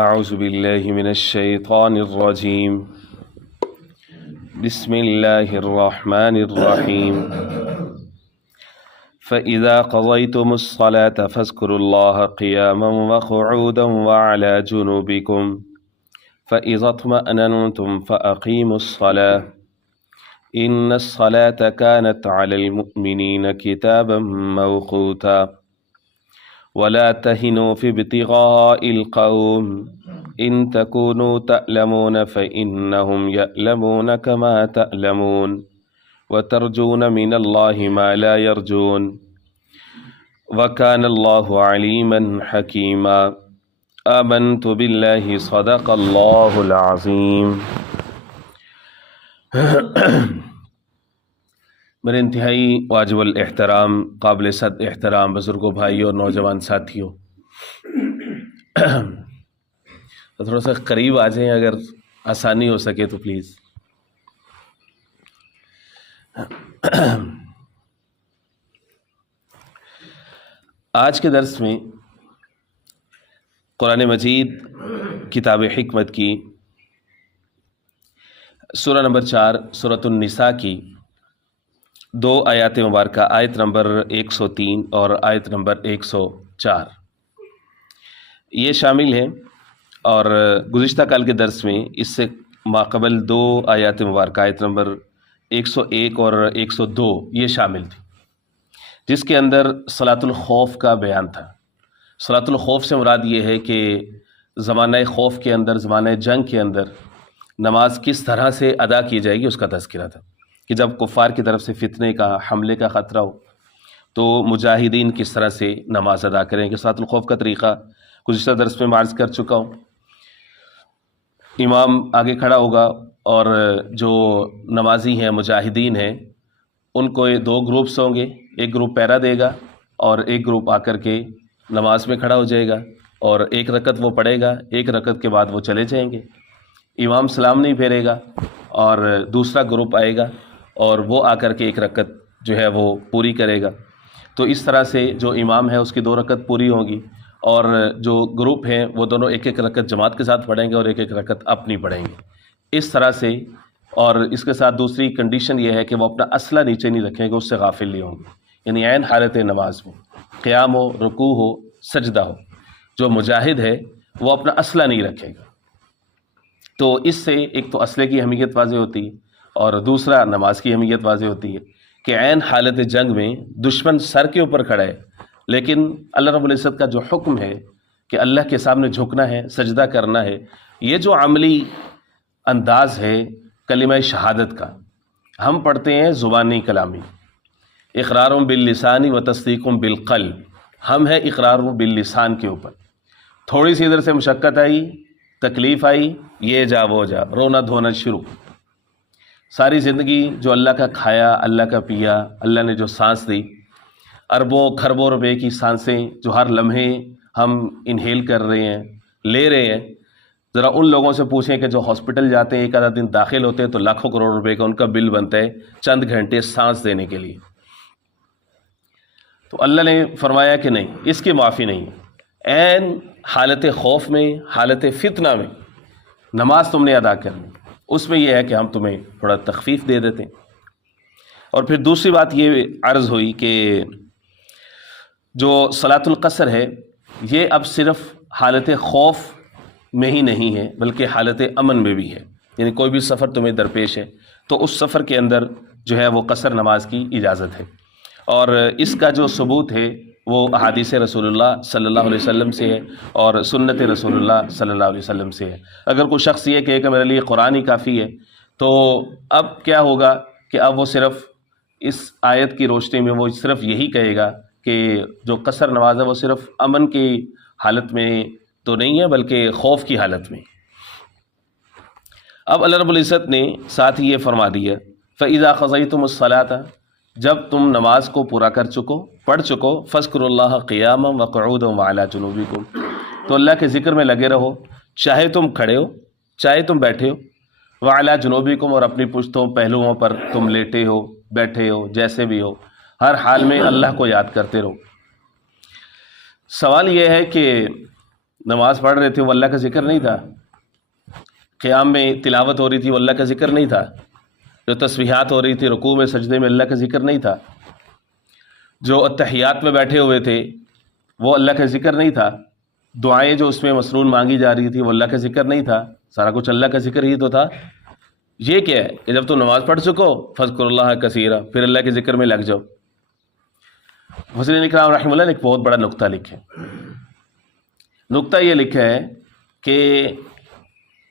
اعوذ باللہ من الشیطان الرجیم بسم اللہ الرحمن الرحیم فَإِذَا قَضَيْتُمُ الصَّلَاةَ فَاذْكُرُوا اللَّهَ قِيَامًا وَقُعُودًا وَعَلَى جُنُوبِكُمْ فَإِذَا اطْمَأْنَنْتُمْ فَأَقِيمُوا الصَّلَاةَ إِنَّ الصَّلَاةَ كَانَتْ عَلَى الْمُؤْمِنِينَ كِتَابًا مَوْقُوتًا وَلَا تَهِنُوا فِي ابْتِغَاءِ الْقَوْمِ إِن تَكُونُوا تَأْلَمُونَ فَإِنَّهُمْ يَأْلَمُونَ كَمَا تَأْلَمُونَ وَتَرْجُونَ مِنَ اللَّهِ مَا لَا يَرْجُونَ وَكَانَ اللَّهُ عَلِيمًا حَكِيمًا آمَنْتُ بِاللَّهِ صَدَقَ اللَّهُ الْعَظِيمُ۔ میرے انتہائی واجب الاحترام، قابل صد احترام بزرگوں، بھائیوں اور نوجوان ساتھیوں، تھوڑا سا قریب آ جائیں اگر آسانی ہو سکے تو پلیز۔ آج کے درس میں قرآن مجید کتاب حکمت کی سورہ نمبر 4 سورۃ النساء کی 2 آیات مبارکہ، آیت نمبر 103 اور آیت نمبر 104 یہ شامل ہیں، اور گزشتہ کال کے درس میں اس سے ماقبل 2 آیات مبارکہ، آیت نمبر 101 اور 102 یہ شامل تھی، جس کے اندر صلاۃ الخوف کا بیان تھا۔ صلاۃ الخوف سے مراد یہ ہے کہ زمانہ خوف کے اندر، زمانہ جنگ کے اندر نماز کس طرح سے ادا کی جائے گی اس کا تذکرہ تھا، کہ جب کفار کی طرف سے فتنے کا، حملے کا خطرہ ہو تو مجاہدین کس طرح سے نماز ادا کریں گے۔ صلاۃ الخوف کا طریقہ گزشتہ درس میں عرض کر چکا ہوں۔ امام آگے کھڑا ہوگا اور جو نمازی ہیں، مجاہدین ہیں، ان کو 2 گروپس ہوں گے، ایک گروپ پیرا دے گا اور ایک گروپ آ کر کے نماز میں کھڑا ہو جائے گا، اور 1 رکعت وہ پڑھے گا، 1 رکعت کے بعد وہ چلے جائیں گے۔ امام سلام نہیں پھیرے گا اور دوسرا گروپ آئے گا اور وہ آ کر کے 1 رکعت جو ہے وہ پوری کرے گا۔ تو اس طرح سے جو امام ہے اس کی 2 رکعت پوری ہوں گی، اور جو گروپ ہیں وہ دونوں 1 رکعت جماعت کے ساتھ پڑھیں گے اور 1 رکعت اپنی پڑھیں گے، اس طرح سے۔ اور اس کے ساتھ دوسری کنڈیشن یہ ہے کہ وہ اپنا اسلحہ نیچے نہیں رکھیں گے، اس سے غافل نہیں ہوں گے، یعنی عین حالت نماز میں قیام ہو، رکوع ہو، سجدہ ہو، جو مجاہد ہے وہ اپنا اسلحہ نہیں رکھے گا۔ تو اس سے ایک تو اسلحے کی اہمیت واضح ہوتی ہے، اور دوسرا نماز کی اہمیت واضح ہوتی ہے کہ عین حالت جنگ میں دشمن سر کے اوپر کھڑا ہے، لیکن اللہ رب العزت کا جو حکم ہے کہ اللہ کے سامنے جھکنا ہے، سجدہ کرنا ہے، یہ جو عملی انداز ہے کلمہ شہادت کا، ہم پڑھتے ہیں زبانی کلامی، اقرار باللسان و تصدیق بالقلب، ہم ہیں اقرار باللسان کے اوپر۔ تھوڑی سی ادھر سے مشقت آئی، تکلیف آئی، یہ جا وہ جا، رونا دھونا شروع۔ ساری زندگی جو اللہ کا کھایا، اللہ کا پیا، اللہ نے جو سانس دی، اربوں کھربوں روپے کی سانسیں جو ہر لمحے ہم انہیل کر رہے ہیں، لے رہے ہیں، ذرا ان لوگوں سے پوچھیں کہ جو ہاسپٹل جاتے ہیں، 1 آدھا دن داخل ہوتے ہیں تو لاکھوں کروڑ روپے کا ان کا بل بنتا ہے چند گھنٹے سانس دینے کے لیے۔ تو اللہ نے فرمایا کہ نہیں، اس کی معافی نہیں ہے، عین حالت خوف میں، حالت فتنہ میں نماز تم نے ادا کرنی، اس میں یہ ہے کہ ہم تمہیں تھوڑا تخفیف دے دیتے ہیں۔ اور پھر دوسری بات یہ عرض ہوئی کہ جو صلاۃ القصر ہے یہ اب صرف حالت خوف میں ہی نہیں ہے بلکہ حالت امن میں بھی ہے، یعنی کوئی بھی سفر تمہیں درپیش ہے تو اس سفر کے اندر جو ہے وہ قصر نماز کی اجازت ہے، اور اس کا جو ثبوت ہے وہ احادیث رسول اللہ صلی اللہ علیہ وسلم سے ہے اور سنت رسول اللہ صلی اللہ علیہ وسلم سے ہے۔ اگر کوئی شخص یہ کہے کہ میرے لیے قرآن ہی کافی ہے، تو اب کیا ہوگا کہ اب وہ صرف اس آیت کی روشنی میں وہ صرف یہی کہے گا کہ جو قصر نماز ہے وہ صرف امن کی حالت میں تو نہیں ہے بلکہ خوف کی حالت میں۔ اب اللہ رب العزت نے ساتھ ہی یہ فرما دیا، فَإِذَا قَضَيْتُمُ الصَّلَاةَ، جب تم نماز کو پورا کر چکو، پڑھ چکو، فَاذْكُرُوا اللَّهَ قِيَامًا وَقُعُودًا وَعَلَىٰ جُنُوبِكُمْ، تو اللہ کے ذکر میں لگے رہو، چاہے تم کھڑے ہو، چاہے تم بیٹھے ہو، وَعَلَىٰ جُنُوبِكُمْ، اور اپنی پشتوں پہلوؤں پر تم لیٹے ہو، بیٹھے ہو، جیسے بھی ہو، ہر حال میں اللہ کو یاد کرتے رہو۔ سوال یہ ہے کہ نماز پڑھ رہے تھے وہ اللہ کا ذکر نہیں تھا، قیام میں تلاوت ہو رہی تھی وہ اللہ کا ذکر نہیں تھا، جو تسبیحات ہو رہی تھی رکوع میں سجدے میں اللہ کا ذکر نہیں تھا، جو اتحیات میں بیٹھے ہوئے تھے وہ اللہ کا ذکر نہیں تھا، دعائیں جو اس میں مسنون مانگی جا رہی تھی وہ اللہ کا ذکر نہیں تھا، سارا کچھ اللہ کا ذکر ہی تو تھا۔ یہ کیا ہے کہ جب تم نماز پڑھ چکو فذکر اللہ کثیرا، پھر اللہ کے ذکر میں لگ جاؤ۔ مفسرین اکرام رحمہ اللہ نے ایک بہت بڑا نقطہ لکھا ہے، نقطہ یہ لکھا ہے کہ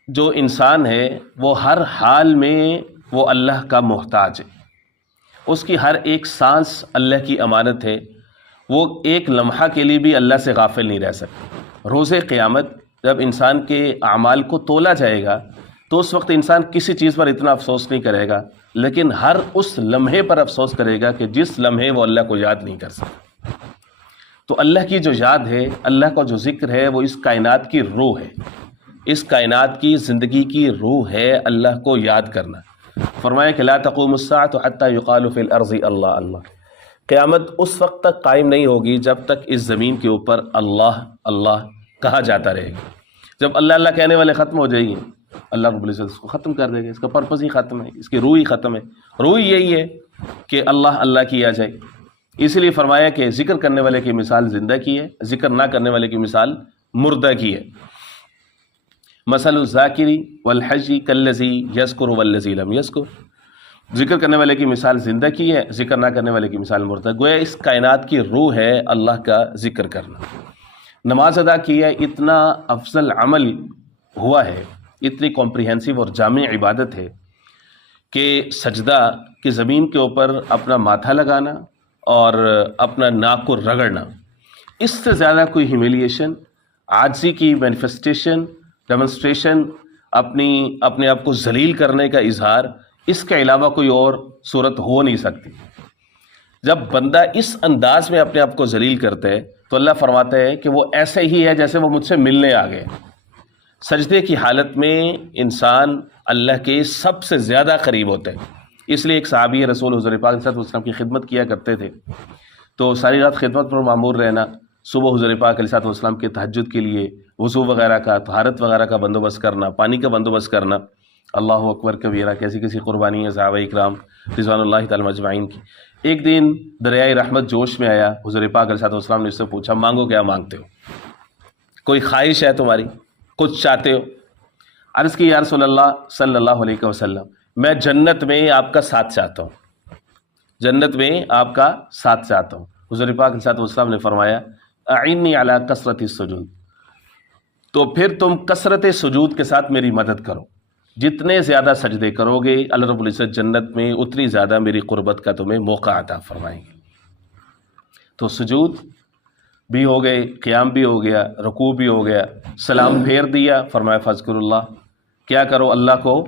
جو انسان ہے وہ ہر حال میں وہ اللہ کا محتاج ہے، اس کی ہر ایک سانس اللہ کی امانت ہے، وہ ایک لمحہ کے لیے بھی اللہ سے غافل نہیں رہ سکتا۔ روز قیامت جب انسان کے اعمال کو تولا جائے گا تو اس وقت انسان کسی چیز پر اتنا افسوس نہیں کرے گا، لیکن ہر اس لمحے پر افسوس کرے گا کہ جس لمحے وہ اللہ کو یاد نہیں کر سکتا۔ تو اللہ کی جو یاد ہے، اللہ کا جو ذکر ہے، وہ اس کائنات کی روح ہے، اس کائنات کی زندگی کی روح ہے اللہ کو یاد کرنا۔ فرمایا کہ لا تقوم الساعة حتى يقال في الارض اللہ اللہ، قیامت اس وقت تک قائم نہیں ہوگی جب تک اس زمین کے اوپر اللہ اللہ کہا جاتا رہے گا۔ جب اللہ اللہ کہنے والے ختم ہو جائیں گے اللہ رب العزت اس کو ختم کر دے گا، اس کا پرپس ہی ختم ہے، اس کی روح ہی ختم ہے۔ روح یہی ہے کہ اللہ اللہ کیا جائے، اس لیے فرمایا کہ ذکر کرنے والے کی مثال زندہ کی ہے، ذکر نہ کرنے والے کی مثال مردہ کی ہے۔ مثل الذاکر والحی کالذی یذکر والذی لم یذکر، ذکر کرنے والے کی مثال زندہ کی ہے، ذکر نہ کرنے والے کی مثال مردہ۔ گویا اس کائنات کی روح ہے اللہ کا ذکر کرنا۔ نماز ادا کی ہے، اتنا افضل عمل ہوا ہے، اتنی کمپریہنسو اور جامع عبادت ہے کہ سجدہ کہ زمین کے اوپر اپنا ماتھا لگانا اور اپنا ناک کو رگڑنا، اس سے زیادہ کوئی ہیومیلیشن، عاجزی کی مینیفیسٹیشن، ڈیمونسٹریشن، اپنے آپ کو ذلیل کرنے کا اظہار، اس کے علاوہ کوئی اور صورت ہو نہیں سکتی۔ جب بندہ اس انداز میں اپنے آپ کو ذلیل کرتا ہے تو اللہ فرماتا ہے کہ وہ ایسے ہی ہے جیسے وہ مجھ سے ملنے آ گئے۔ سجدے کی حالت میں انسان اللہ کے سب سے زیادہ قریب ہوتا ہے۔ اس لیے ایک صحابی رسول حضور پاک صلی اللہ علیہ وسلم کی خدمت کیا کرتے تھے، تو ساری رات خدمت پر معمور رہنا، صبح حضور پاک علیہ السلام کے تہجد کے لیے وضو وغیرہ کا، طہارت وغیرہ کا بندوبست کرنا، پانی کا بندوبست کرنا، اللہ اکبر کبیرہ، کیسی کیسی قربانی ہے صحابہ اکرام رضوان اللہ تعالی مجمعین کی۔ ایک دن دریائے رحمت جوش میں آیا، حضور پاک علیہ السلام نے اس سے پوچھا مانگو کیا مانگتے ہو، کوئی خواہش ہے تمہاری، کچھ چاہتے ہو؟ عرض کی یا رسول اللہ صلی اللہ علیہ وسلم میں جنت میں آپ کا ساتھ چاہتا ہوں، جنت میں آپ کا ساتھ چاہتا ہوں۔ حضور پاک علیہ السلام نے فرمایا اعنی علی کثرت السجود، تو پھر تم کثرت سجود کے ساتھ میری مدد کرو، جتنے زیادہ سجدے کرو گے اللہ رب العزت جنت میں اتنی زیادہ میری قربت کا تمہیں موقع عطا فرمائیں گے۔ تو سجود بھی ہو گئے، قیام بھی ہو گیا، رکوع بھی ہو گیا، سلام پھیر دیا، فرمایا فذکر اللہ، کیا کرو اللہ کو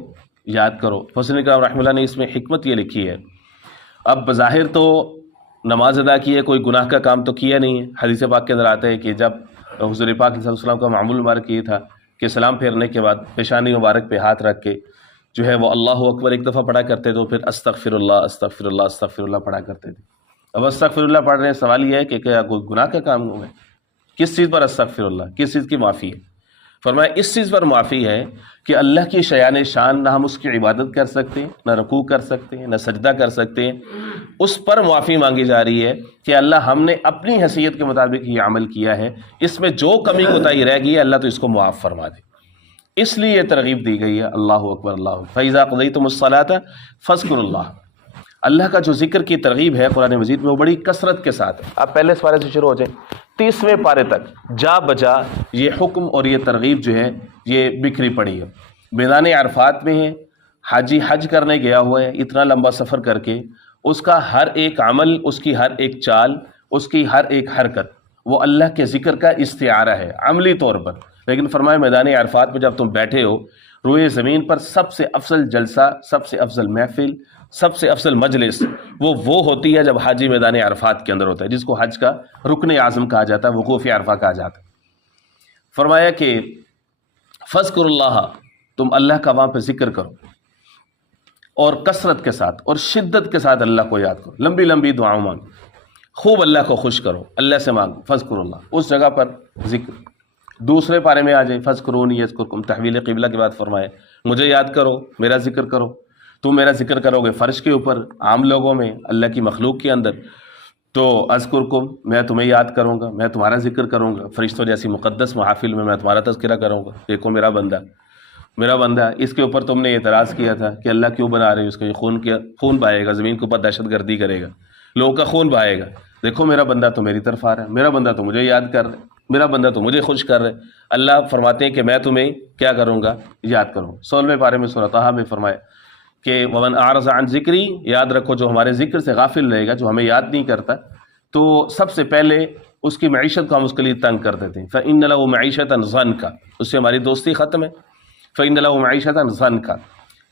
یاد کرو۔ مفسرین اکرام رحمہ اللہ نے اس میں حکمت یہ لکھی ہے، اب بظاہر تو نماز ادا کی ہے، کوئی گناہ کا کام تو کیا نہیں ہے۔ حدیث پاک کے اندر آتا ہے کہ جب حضور پاک علیہ السلام کا معمول مبارک یہ تھا کہ سلام پھیرنے کے بعد پیشانی مبارک پہ ہاتھ رکھ کے جو ہے وہ اللہ اکبر ایک دفعہ پڑھا کرتے تو پھر استغفر اللہ استغفر اللہ استغفر اللہ پڑھا کرتے تھے۔ اب استغفر اللہ پڑھ رہے ہیں، سوال یہ ہے کہ کیا کوئی گناہ کا کام ہوا ہے؟ کس چیز پر استغفر اللہ، کس چیز کی معافی ہے؟ فرمایا اس چیز پر معافی ہے کہ اللہ کی شیان شان نہ ہم اس کی عبادت کر سکتے ہیں، نہ رکوع کر سکتے ہیں، نہ سجدہ کر سکتے ہیں، اس پر معافی مانگی جا رہی ہے کہ اللہ ہم نے اپنی حیثیت کے مطابق یہ عمل کیا ہے، اس میں جو کمی کوتاہی رہ گئی ہے اللہ تو اس کو معاف فرما دے۔ اس لیے یہ ترغیب دی گئی ہے اللہ اکبر اللہ اکبر، فَإِذَا قَضَيْتُمُ الصَّلَاةَ فَاذْكُرُوا اللَّهَ۔ اللہ کا جو ذکر کی ترغیب ہے قرآن مجید میں وہ بڑی کثرت کے ساتھ ہے۔ آپ پہلے پارے سے شروع ہو جائیں 30ویں پارے تک جا بجا یہ حکم اور یہ ترغیب جو ہے یہ بکھری پڑی ہے۔ میدان عرفات میں ہے، حاجی حج کرنے گیا ہوا ہے اتنا لمبا سفر کر کے، اس کا ہر ایک عمل، اس کی ہر ایک چال، اس کی ہر ایک حرکت وہ اللہ کے ذکر کا استعارہ ہے عملی طور پر۔ لیکن فرمایا میدان عرفات میں جب تم بیٹھے ہو، روئے زمین پر سب سے افضل جلسہ، سب سے افضل محفل، سب سے افضل مجلس وہ ہوتی ہے جب حاجی میدان عرفات کے اندر ہوتا ہے، جس کو حج کا رکن اعظم کہا جاتا ہے، وقوف عرفہ کہا جاتا ہے۔ فرمایا کہ فذکر اللہ، تم اللہ کا وہاں پہ ذکر کرو اور کثرت کے ساتھ اور شدت کے ساتھ اللہ کو یاد کرو، لمبی لمبی دعاؤں مانگو، خوب اللہ کو خوش کرو، اللہ سے مانگو، فذکر اللہ، اس جگہ پر ذکر دوسرے پارے میں آ جائیں، فذکرونی یذکرکم، تحویل قبلہ کے بعد فرمائے مجھے یاد کرو، میرا ذکر کرو. تم میرا ذکر کرو گے فرش کے اوپر، عام لوگوں میں، اللہ کی مخلوق کے اندر، تو اذکرکم، میں تمہیں یاد کروں گا، میں تمہارا ذکر کروں گا، فرشتوں جیسی مقدس محافل میں تمہارا تذکرہ کروں گا. دیکھو میرا بندہ، میرا بندہ. اس کے اوپر تم نے اعتراض کیا تھا کہ اللہ کیوں بنا رہے ہو اس کو، یہ خون بہائے گا، زمین کے اوپر دہشت گردی کرے گا، لوگوں کا خون بہائے گا. دیکھو میرا بندہ تو میری طرف آ رہا ہے، میرا بندہ تو مجھے یاد کر رہا ہے، میرا بندہ تو مجھے خوش کر رہا ہے. اللہ فرماتے ہیں کہ میں تمہیں کیا کروں گا، یاد کروں. 16ویں پارے میں سورۃ طٰہٰ میں فرمایا کہ ومن اعرض عن ذکری، یاد رکھو جو ہمارے ذکر سے غافل رہے گا، جو ہمیں یاد نہیں کرتا، تو سب سے پہلے اس کی معیشت کو ہم اس کے لیے تنگ کر دیتے ہیں. فإن له معیشة ضنکا، اس سے ہماری دوستی ختم ہے. فإن له معیشة ضنکا،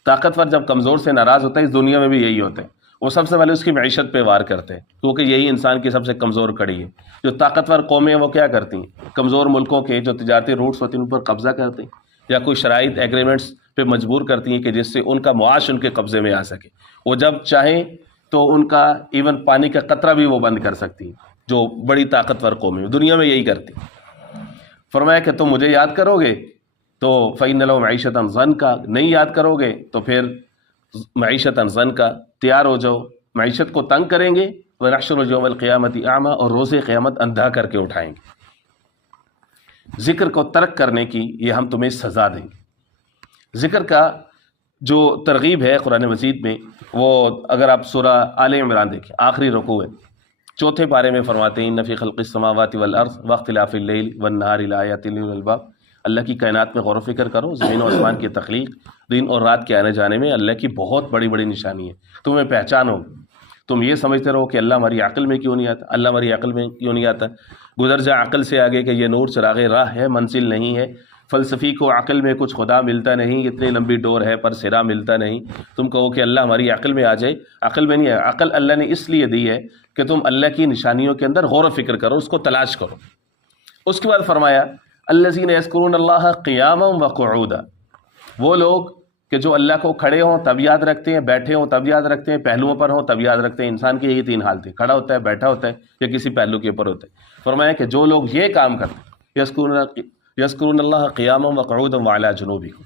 طاقتور جب کمزور سے ناراض ہوتا ہے، اس دنیا میں بھی یہی ہوتا ہے، وہ سب سے پہلے اس کی معیشت پہ وار کرتے ہیں، کیونکہ یہی انسان کی سب سے کمزور کڑی ہے. جو طاقتور قومیں ہیں وہ کیا کرتی ہیں، کمزور ملکوں کے جو تجارتی روٹس ہوتے ہیں ان پر قبضہ کرتے ہیں، یا کوئی شرائط ایگریمنٹس پہ مجبور کرتی ہیں کہ جس سے ان کا معاش ان کے قبضے میں آ سکے. وہ جب چاہیں تو ان کا ایون پانی کا قطرہ بھی وہ بند کر سکتی ہیں. جو بڑی طاقتور قومیں دنیا میں یہی کرتی. فرمایا کہ تم مجھے یاد کرو گے تو فإن لَهُ مَعِيشَةً ضَنْكَ، نہیں یاد کرو گے تو پھر معیشتاً ضنکا، تیار ہو جاؤ، معیشت کو تنگ کریں گے. وَنَحْشُرُ يَوْمَ الْقِيَامَةِ أَعْمَىٰ، اور روز قیامت اندھا کر کے اٹھائیں گے. ذکر کو ترک کرنے کی یہ ہم تمہیں سزا دیں گے. ذکر کا جو ترغیب ہے قرآن مجید میں، وہ اگر آپ سورہ آل عمران دیکھیں، آخری رکوع ہے، 4 پارے میں فرماتے ہیں اِنَّ فِي خَلْقِ السَّمَاوَاتِ وَالْأَرْضِ وَاخْتِلَافِ اللَّيْلِ وَالنَّهَارِ لَآيَاتٍ لِأُولِي الْأَلْبَابِ. اللہ کی کائنات میں غور و فکر کرو، زمین و آسمان کی تخلیق، دن اور رات کے آنے جانے میں اللہ کی بہت بڑی بڑی نشانی ہے. تمہیں پہچانو. تم یہ سمجھتے رہو کہ اللہ ہماری عقل میں کیوں نہیں آتا، اللہ ہماری عقل میں کیوں نہیں آتا. گزر جا عقل سے آگے کہ یہ نور چراغ راہ ہے، منزل نہیں ہے. فلسفی کو عقل میں کچھ خدا ملتا نہیں، اتنی لمبی ڈور ہے پر سرا ملتا نہیں. تم کہو کہ اللہ ہماری عقل میں آ جائے، عقل میں نہیں ہے. عقل اللہ نے اس لیے دی ہے کہ تم اللہ کی نشانیوں کے اندر غور و فکر کرو، اس کو تلاش کرو. اس کے بعد فرمایا الذین یذکرون اللہ قیاما وقعودا، وہ لوگ کہ جو اللہ کو کھڑے ہوں تب یاد رکھتے ہیں، بیٹھے ہوں تب یاد رکھتے ہیں، پہلوؤں پر ہوں تب یاد رکھتے ہیں. انسان کی یہی 3 حالتیں، کھڑا ہوتا ہے، بیٹھا ہوتا ہے، یا کسی پہلو کے اوپر ہوتا ہے. فرمایا کہ جو لوگ یہ کام کرتے ہیں یذکرون اللہ قیاما وقعودا وعلی جنوبہم.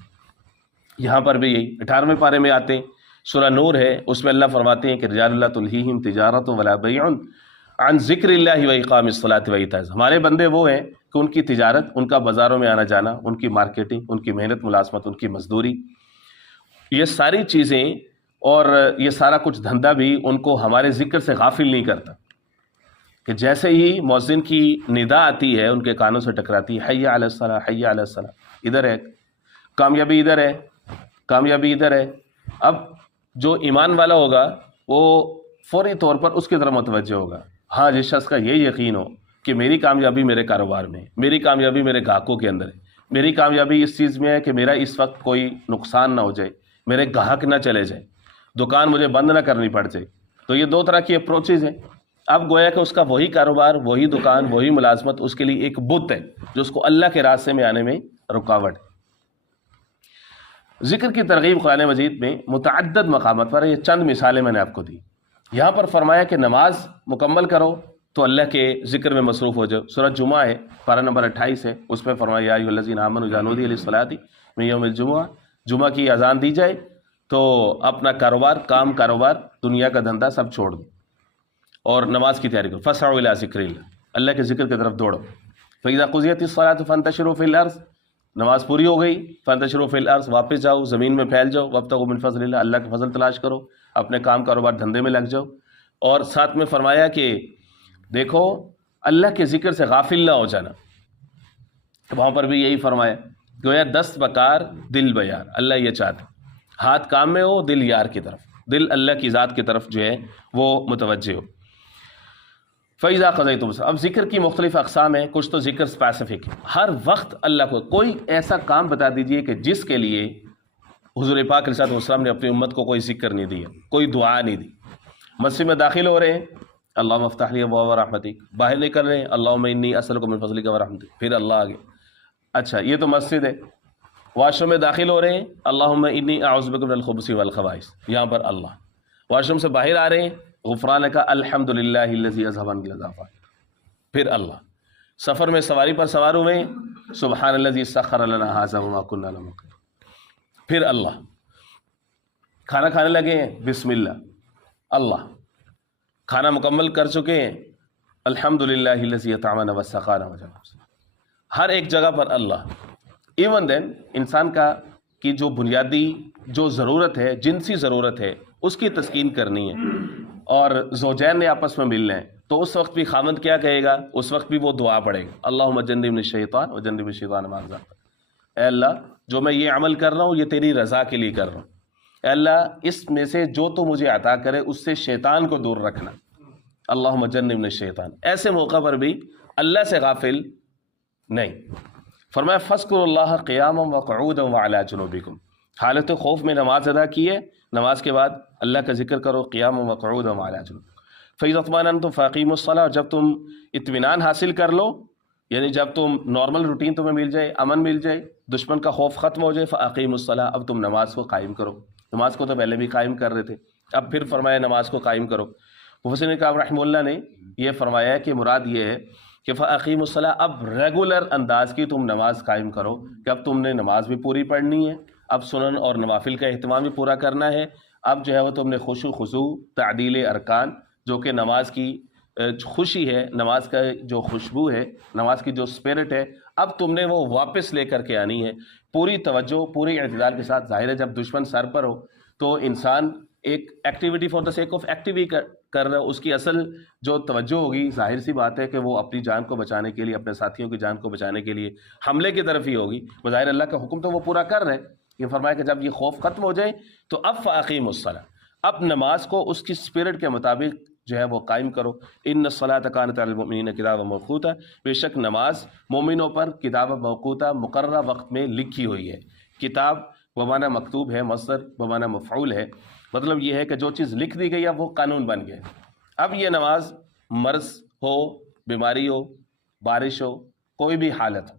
یہاں پر بھی یہی 18ویں پارے میں آتے ہیں، سورہ نور ہے، اس میں اللہ فرماتے ہیں کہ رجال لا تلہیہم تجارۃ ولا بیع عن ذکر اللہ واقام الصلاۃ وایتاء الزکاۃ. ہمارے بندے وہ ہیں کہ ان کی تجارت، ان کا بازاروں میں آنا جانا، ان کی مارکیٹنگ، ان کی محنت ملازمت، ان کی مزدوری، یہ ساری چیزیں اور یہ سارا کچھ دھندا بھی ان کو ہمارے ذکر سے غافل نہیں کرتا. کہ جیسے ہی مؤذن کی ندا آتی ہے ان کے کانوں سے ٹکراتی ہے، حی علی الصلاۃ حی علی الصلاۃ، ادھر ہے کامیابی، ادھر ہے کامیابی، ادھر ہے. اب جو ایمان والا ہوگا وہ فوری طور پر اس کی طرف متوجہ ہوگا. ہاں، جس شخص کا یہ یقین ہو کہ میری کامیابی میرے کاروبار میں ہے، میری کامیابی میرے گاہکوں کے اندر ہے، میری کامیابی اس چیز میں ہے کہ میرا اس وقت کوئی نقصان نہ ہو جائے، میرے گاہک نہ چلے جائیں، دکان مجھے بند نہ کرنی پڑ جائے. تو یہ 2 طرح کی اپروچز ہیں. اب گویا کہ اس کا وہی کاروبار، وہی دکان، وہی ملازمت اس کے لیے ایک بت ہے جو اس کو اللہ کے راستے میں آنے میں رکاوٹ ہے. ذکر کی ترغیب قرآن مجید میں متعدد مقامات پر ہے. یہ چند مثالیں میں نے آپ کو دی. یہاں پر فرمایا کہ نماز مکمل کرو تو اللہ کے ذکر میں مصروف ہو جاؤ. سورہ جمعہ ہے، پارہ نمبر 28 ہے، اس میں فرمایا یا ایھا الذین آمنوا اذا نودی للصلاۃ من یوم الجمعہ، جمعہ کی اذان دی جائے تو اپنا کاروبار دنیا کا دھندا سب چھوڑ دو اور نماز کی تیاری کرو. فسعوا الی ذکر اللہ، اللہ کے ذکر کی طرف دوڑو. فاذا قضیت الصلاۃ فانتشروا فی الارض، نماز پوری ہو گئی، فانتشروا فی الارض، واپس جاؤ، زمین میں پھیل جاؤ. وابتغوا من فضل اللہ، اللہ کا فضل تلاش کرو، اپنے کاروبار دھندے میں لگ جاؤ. اور ساتھ میں فرمایا کہ دیکھو اللہ کے ذکر سے غافل نہ ہو جانا. وہاں پر بھی یہی فرمایا، گویا دست بکار دل بیار، اللہ یہ چاہتے ہاتھ کام میں ہو، دل یار کی طرف، دل اللہ کی ذات کی طرف جو ہے وہ متوجہ ہو. فَإِذَا قَضَيْتُمُ الصَّلَاةَ، اب ذکر کی مختلف اقسام ہیں. کچھ تو ذکر اسپیسیفک ہے، ہر وقت اللہ کو کوئی ایسا کام بتا دیجئے کہ جس کے لیے حضور پاک علیہ الصلوۃ والسلام نے اپنی امت کو کوئی ذکر نہیں دیا، کوئی دعا نہیں دی. مسجد میں داخل ہو رہے ہیں، اللہم افتح لی ابواب رحمتک، باہر نکل رہے ہیں، اللہم انی اسألک من فضلک ورحمتک، پھر اللہ آگے. اچھا یہ تو مسجد ہے. واش روم میں داخل ہو رہے ہیں، اللہم انی اعوذ بک من الخبث والخبائث، یہاں پر اللہ. واش روم سے باہر آ رہے ہیں، غفرانک الحمدللہ الذی اذھب عنی العذاب، پھر اللہ. سفر میں سواری پر سوار ہوئے، سبحان الذی سخر لنا ھذا وما کنا له مقرنین. پھر اللہ. کھانا کھانے لگے ہیں، بسم اللہ، اللہ. کھانا مکمل کر چکے ہیں، الحمدللہ الذی اطعمنا وسقانا وجعلنا. ہر ایک جگہ پر اللہ. ایون دین انسان کی جو بنیادی جو ضرورت ہے، جنسی ضرورت ہے، اس کی تسکین کرنی ہے، اور زوجین نے آپس میں ملنا ہے، تو اس وقت بھی خاوند کیا کہے گا؟ اس وقت بھی وہ دعا پڑھے گا، اللہم جنبنی الشیطان وجنب الشیطان ما رزقتنا. اے اللہ، جو میں یہ عمل کر رہا ہوں یہ تیری رضا کے لیے کر رہا ہوں، اے اللہ اس میں سے جو تو مجھے عطا کرے اس سے شیطان کو دور رکھنا، اللہم جنبنی الشیطان. ایسے موقع پر بھی اللہ سے غافل نہیں. فرمایا فاذکروا اللہ قیاما وقعودا وعلی جنوبکم. حالت خوف میں نماز ادا کیے، نماز کے بعد اللہ کا ذکر کرو، قیاما وقعودا وعلی جنوبکم. فَإِذَا اطْمَأْنَنْتُمْ فَأَقِیمُوا الصَّلَاةَ. جب تم اطمینان حاصل کر لو، یعنی جب تم نارمل روٹین تمہیں مل جائے، امن مل جائے، دشمن کا خوف ختم ہو جائے، فَأَقِیمُوا الصَّلَاةَ. اب تم نماز کو قائم کرو. نماز کو تو پہلے بھی قائم کر رہے تھے، اب پھر فرمایا نماز کو قائم کرو. مفسرین کرام رحمہ اللہ نے یہ فرمایا کہ مراد یہ ہے کہ فَأَقِیمُوا الصَّلَاةَ، اب ریگولر انداز کی تم نماز قائم کرو، کہ اب تم نے نماز بھی پوری پڑھنی ہے، اب سنن اور نوافل کا اہتمام بھی پورا کرنا ہے. اب جو ہے وہ تم نے خشوع خضوع، تعدیل ارکان، جو کہ نماز کی خوشی ہے، نماز کا جو خوشبو ہے، نماز کی جو اسپرٹ ہے، اب تم نے وہ واپس لے کر کے آنی ہے، پوری توجہ، پوری اعتدال کے ساتھ. ظاہر ہے جب دشمن سر پر ہو تو انسان ایک activity for the sake of activity کر رہا ہے، اس کی اصل جو توجہ ہوگی، ظاہر سی بات ہے کہ وہ اپنی جان کو بچانے کے لیے، اپنے ساتھیوں کی جان کو بچانے کے لیے حملے کی طرف ہی ہوگی. بظاہر اللہ کا حکم تو وہ پورا کر رہے. یہ فرمایا کہ جب یہ خوف ختم ہو جائے تو اب فاقیموا الصلاۃ، اب نماز کو اس کی اسپرٹ کے مطابق جو ہے وہ قائم کرو. ان الصلاۃ کانت علی المؤمنین کتابا موقوتا. بے شک نماز مومنوں پر کتاب موقوتا، مقررہ وقت میں لکھی ہوئی ہے. کتاب بمعنی مکتوب ہے، مصدر بمعنی مفعول ہے. مطلب یہ ہے کہ جو چیز لکھ دی گئی ہے وہ قانون بن گیا. اب یہ نماز مرض ہو، بیماری ہو، بارش ہو، کوئی بھی حالت ہو،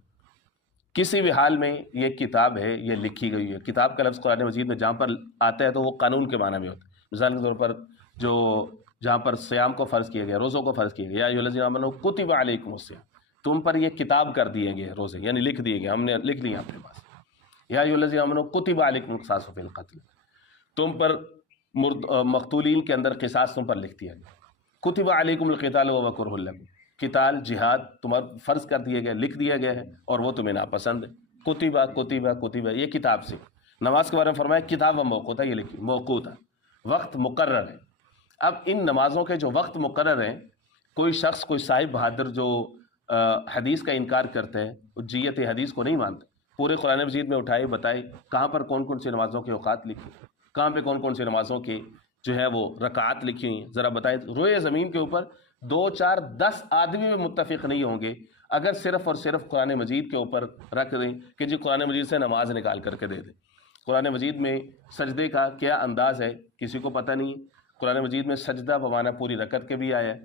کسی بھی حال میں یہ کتاب ہے، یہ لکھی گئی ہے. کتاب کا لفظ قرآن مجید میں جہاں پر آتا ہے تو وہ قانون کے معنی میں ہوتا ہے. مثال کے طور پر جو جہاں پر صیام کو فرض کیا گیا، روزوں کو فرض کیا گیا، یا ایھا الذین آمنوا کتب علیکم الصیام، تم پر یہ کتاب کر دیے گئے روزے، یعنی لکھ دیے گئے، ہم نے لکھ لیے اپنے پاس. یا ایھا الذین آمنوا کتب علیکم القصاص فی القتل، تم پر مقتولین کے اندر قصاص تم پر لکھ دیا گیا. کتب علیکم القتال وهو کرہ لکم، قتال جہاد تمہارا فرض کر دیے گئے، لکھ دیا گیا ہے اور وہ تمہیں ناپسند ہے. کتبہ کتبہ کتبہ، یہ کتاب سے. نماز کے بارے میں فرمایا کتاب و موقوتا، یہ لکھی موقوتا، وقت مقرر ہے. اب ان نمازوں کے جو وقت مقرر ہیں، کوئی شخص، کوئی صاحب بہادر جو حدیث کا انکار کرتے ہیں، حجیت حدیث کو نہیں مانتے، پورے قرآن مجید میں اٹھائے بتائے کہاں پر کون کون سی نمازوں کے اوقات لکھی، کہاں پہ کون کون سی نمازوں کی جو ہے وہ رکعات لکھی ہوئی ہیں، ذرا بتائیں. روئے زمین کے اوپر 2 4 10 آدمی بھی متفق نہیں ہوں گے اگر صرف اور صرف قرآن مجید کے اوپر رکھ دیں کہ جی قرآن مجید سے نماز نکال کر کے دے دیں. قرآن مجید میں سجدے کا کیا انداز ہے کسی کو پتہ نہیں. قرآن مجید میں سجدہ بمعنی پوری رکعت کے بھی آیا ہے،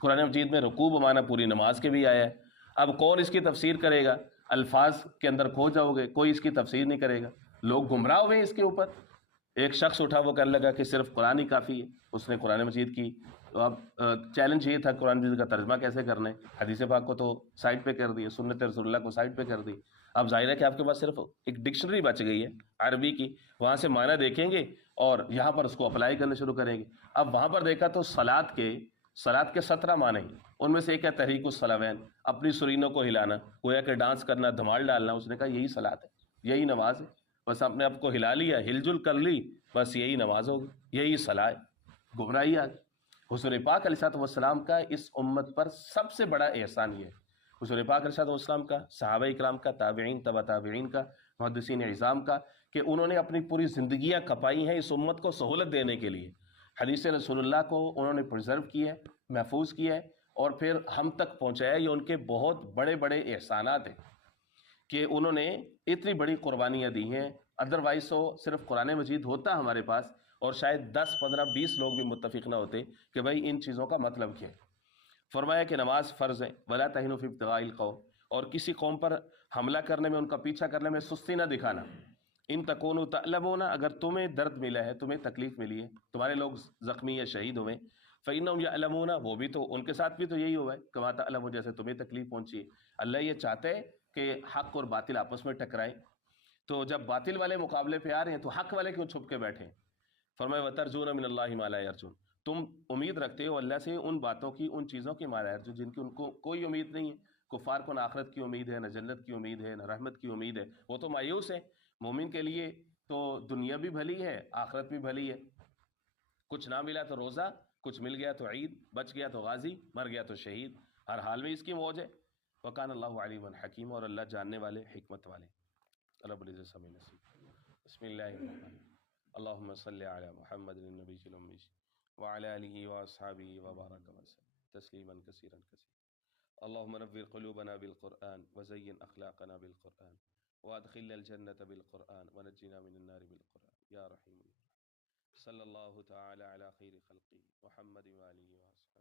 قرآن مجید میں رکوع بمعنی پوری نماز کے بھی آیا ہے. اب کون اس کی تفسیر کرے گا؟ الفاظ کے اندر کھو جاؤ گے، کوئی اس کی تفسیر نہیں کرے گا. لوگ گمراہ ہوئے اس کے اوپر. ایک شخص اٹھا وہ کہنے لگا کہ صرف قرآن ہی کافی ہے، اس نے قرآن مجید کی. تو اب چیلنج یہ تھا قرآن مجید کا ترجمہ کیسے کرنا ہے. حدیث پاک کو تو سائڈ پہ کر دی، سنت رسول اللہ کو سائڈ پہ کر دی. اب ظاہر ہے کہ آپ کے پاس صرف ایک ڈکشنری بچ گئی ہے عربی کی، وہاں سے معنی دیکھیں گے اور یہاں پر اس کو اپلائی کرنا شروع کریں گے. اب وہاں پر دیکھا تو صلاۃ کے 17 معنی ہیں، ان میں سے ایک ہے تحریک الصلاوین، اپنی سرینوں کو ہلانا، گویا کہ ڈانس کرنا، دھمال ڈالنا. اس نے کہا یہی صلاۃ ہے، یہی نماز ہے. بس اپنے آپ کو ہلا لیا، ہل جل کر لی، بس یہی نماز ہوگی، یہی صلاح ہے. گمراہی آ گئی. حضور پاک علیہ الصلوۃ والسلام کا اس امت پر سب سے بڑا احسان یہ ہے، حضور پاک علیہ الصلوۃ والسلام کا، صحابہ اکرام کا، تابعین، تبع تابعین کا، محدثین عظام کا، کہ انہوں نے اپنی پوری زندگیاں کھپائی ہیں اس امت کو سہولت دینے کے لیے. حدیث رسول اللہ کو انہوں نے پرزرو کیا ہے، محفوظ کیا ہے اور پھر ہم تک پہنچایا. یہ ان کے بہت بڑے بڑے احسانات ہیں کہ انہوں نے اتنی بڑی قربانیاں دی ہیں. ادروائز تو صرف قرآن مجید ہوتا ہمارے پاس اور شاید 10 15 20 لوگ بھی متفق نہ ہوتے کہ بھائی ان چیزوں کا مطلب کیا ہے. فرمایا کہ نماز فرض ہے. ولا تہنوا فی ابتغاء القوم، اور کسی قوم پر حملہ کرنے میں، ان کا پیچھا کرنے میں سستی نہ دکھانا. ان تکونوا تعلمون، اگر تمہیں درد ملا ہے، تمہیں تکلیف ملی ہے، تمہارے لوگ زخمی یا شہید ہوئے، فَإِنَّهُمْ يَعْلَمُونَ، وہ بھی تو ان کے ساتھ بھی تو یہی ہوا ہے، كَمَا تَعْلَمُ، جیسے تمہیں تکلیف پہنچی ہے۔ اللہ یہ چاہتے ہیں کہ حق اور باطل آپس میں ٹکرائیں، تو جب باطل والے مقابلے پہ آ رہے ہیں تو حق والے کیوں چھپ کے بیٹھے ہیں؟ فرمایا وَتَرْجُونَ مِنَ اللَّهِ مَا لَا يَرْجُونَ، تم امید رکھتے ہو اللہ سے ان باتوں کی، ان چیزوں کی، ما لا يرجون، جن کی ان کو کوئی امید نہیں ہے۔ کفار کو نہ آخرت کی امید ہے، نہ جنت کی امید ہے، نہ رحمت کی امید ہے، وہ تو مایوس ہے۔ مومن کے لیے تو دنیا بھی بھلی ہے، آخرت بھی بھلی ہے۔ کچھ نہ ملا تو روزہ، کچھ مل گیا تو عید، بچ گیا تو غازی، مر گیا تو شہید، ہر حال میں اس کی موج ہے۔ وکان اللہ علیم حکیم، اور اللہ جاننے والے، حکمت والے۔ رب العزت سمیں نصیب۔ بسم اللہ الرحمن الرحیم، اللہم صلی علی محمد النبی الامی وعلی آلہ واصحابہ وبارک وسلم تسلیما کثیرا کثیرا۔ اللہم نور قلوبنا بالقرآن وزین اخلاقنا بالقرآن وادخلنا الجنة بالقرآن ونجنا من النار بالقرآن یا رحیم یا رحیم۔ صلی اللہ تعالی علی خیر خلقہ محمد وآلہ وصحبہ۔